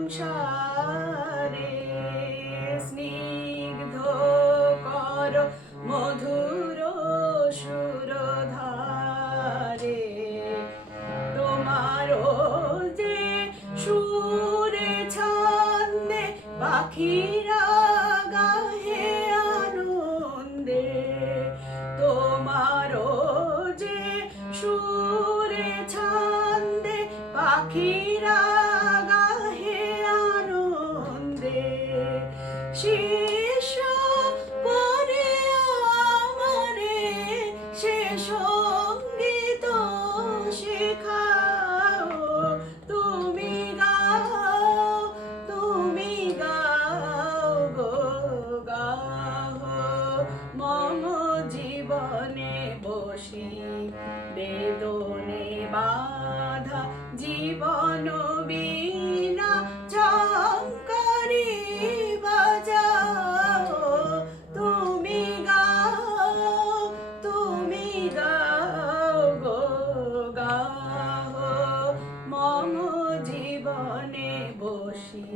সংসারে স্নিগ্ধ কর মধুর সুরধারে তোমারও যে সুরে ছন্দে পাখিরা গাহে আনন্দে তোমারও যে সুরে ছন্দে পাখিরা গাহে আনন্দে শেষ করে আমারে সে সঙ্গীত শেখাও তুমি গাও গো গাও মম জীবনে বসি বেদনে বাধা জীবন বীণা ঝংকারি বাজাও তুমি গাও গো গাও মম জীবনে বসি।